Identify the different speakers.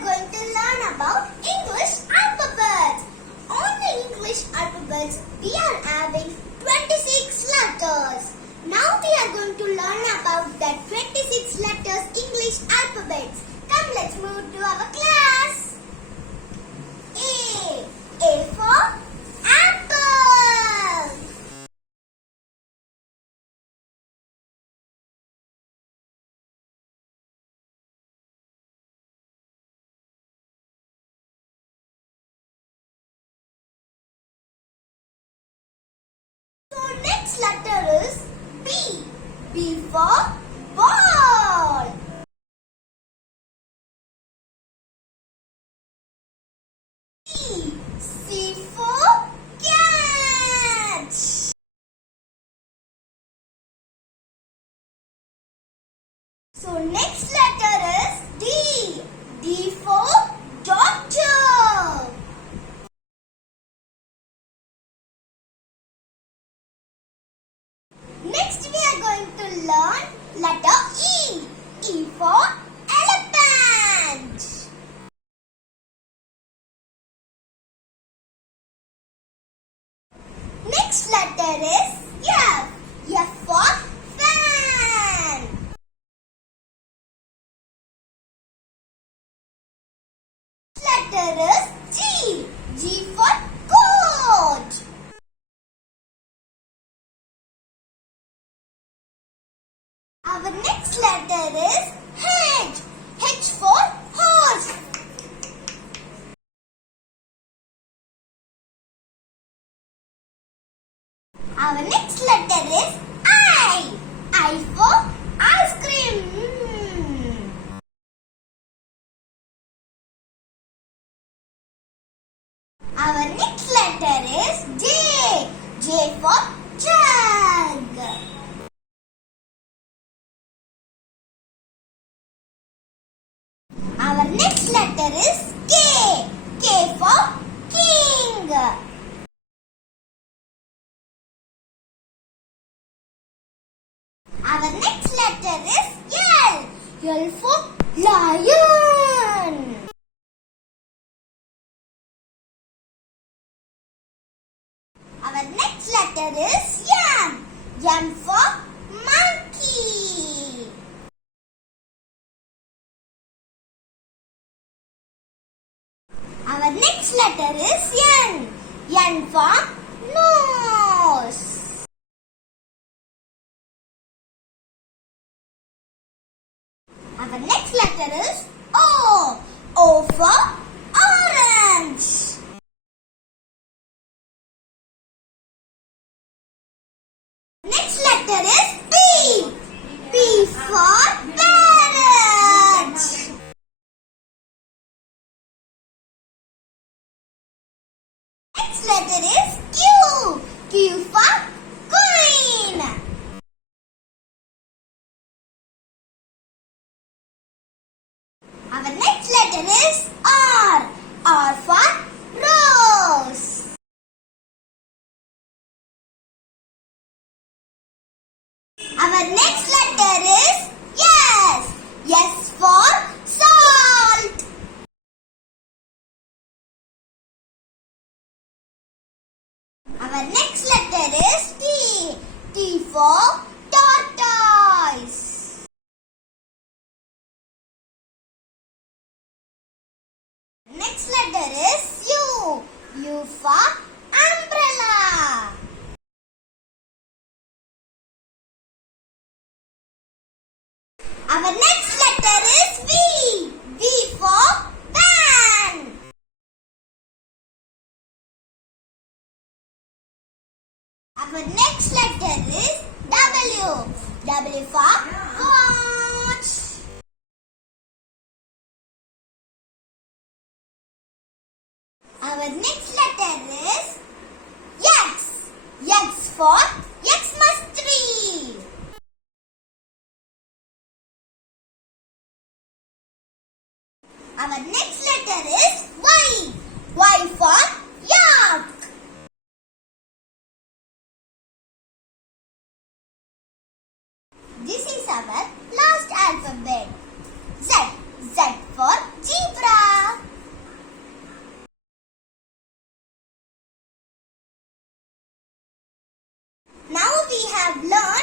Speaker 1: are going to learn about English alphabets. On the English alphabets, we are having 26 letters. Now we are going to learn about the 26 letters English alphabets. Come, let's move to our class. A. A for apple. So next letter is B. B for ball. C. C for cat. So next letter is D. D for doctor. Next we are going to learn letter E. E for elephant. Next letter is F. F for fan. Next letter is G. G for goat. Our next letter is H. H for Our next letter is I. I for ice cream. Our next letter is J. J for jug. Our next letter is L. For lion. Our next letter is M. M for monkey. Our next letter is N. N for nose. Our next letter is O. O for orange. Next letter is P. P for parrot. Next letter is Q. Q for queen. Our next letter is R. R for rose. Our next letter is S. Yes for salt. Our next letter is T. T for letter is U. U for umbrella. Our next letter is V. V for van. Our next letter is W. W for watch. Our next letter is X. X for Xmas tree. Our next letter is Y. Y for yak. This is our last alphabet. we have learned